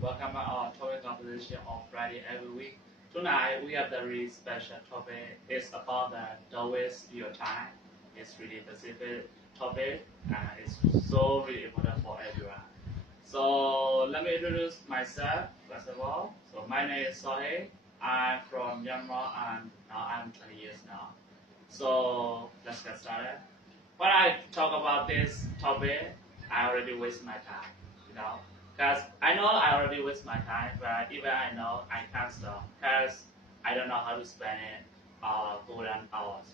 Welcome to our topic composition of Friday every week. Tonight we have the really special topic. It's about the don't waste your time. It's really specific topic and it's so really important for everyone. So let me introduce myself first of all. So my name is Sohei. I'm from Myanmar and now I'm 20 years now. So let's get started. When I talk about this topic, I already waste my time, because I know I already waste my time, but even I know I can't stop, because I don't know how to spend it golden hours.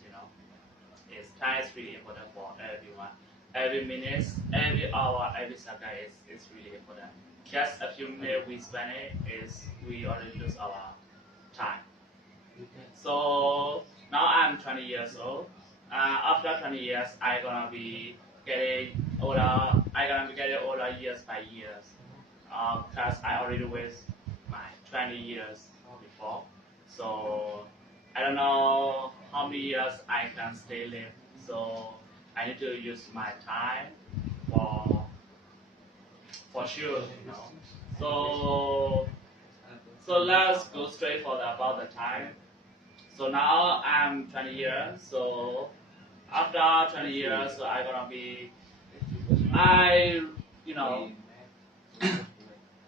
It's time is really important for everyone. Every minute, every hour, every second is really important. Just a few minutes we spend it is we already lose our time. So now I'm 20 years old. After 20 years, I gonna be getting older. I gonna be getting older years by years, because I already waste my 20 years before. So I don't know how many years I can stay live. So I need to use my time for sure. So let's go straight for about the time. So now I'm 20 years. So after 20 years, so I gonna be I you know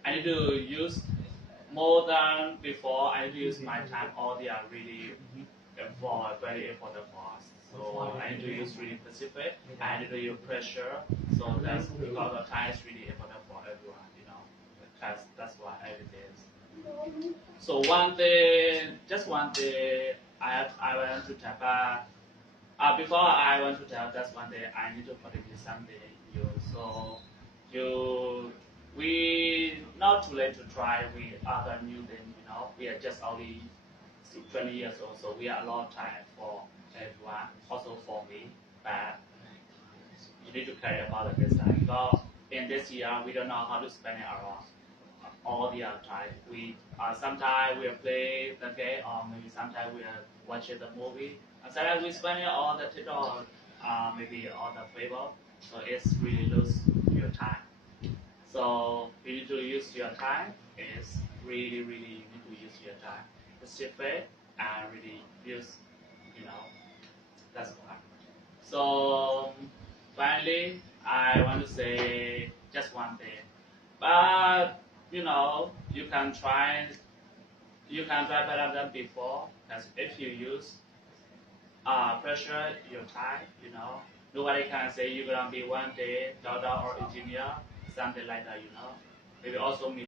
I need to use more than before. I need to use my time. All they are really very important for us. So I need to use really specific. I need to use pressure. So that's because the time is really important for everyone. Because that's what everything is. So just one day, I want to tap. Before I want to tell, that's one day I need to contribute something you. So we not too late to try with other new thing. We are just only 20 years old, so we have a lot of time for everyone, also for me. But you need to care about this time because in this year we don't know how to spend it around all the other time. We sometimes we are play the game, or maybe sometimes we are watching the movie. And sometimes we spend it on the TikTok, maybe on the Facebook. So it's really lose your time. So you need to use your time. It's really you need to use your time. Specific and really use. That's why. So finally, I want to say just one thing. But you can try better than before. As if you use pressure your time, nobody can say you're gonna be one day doctor or engineer, something like that. Maybe also me.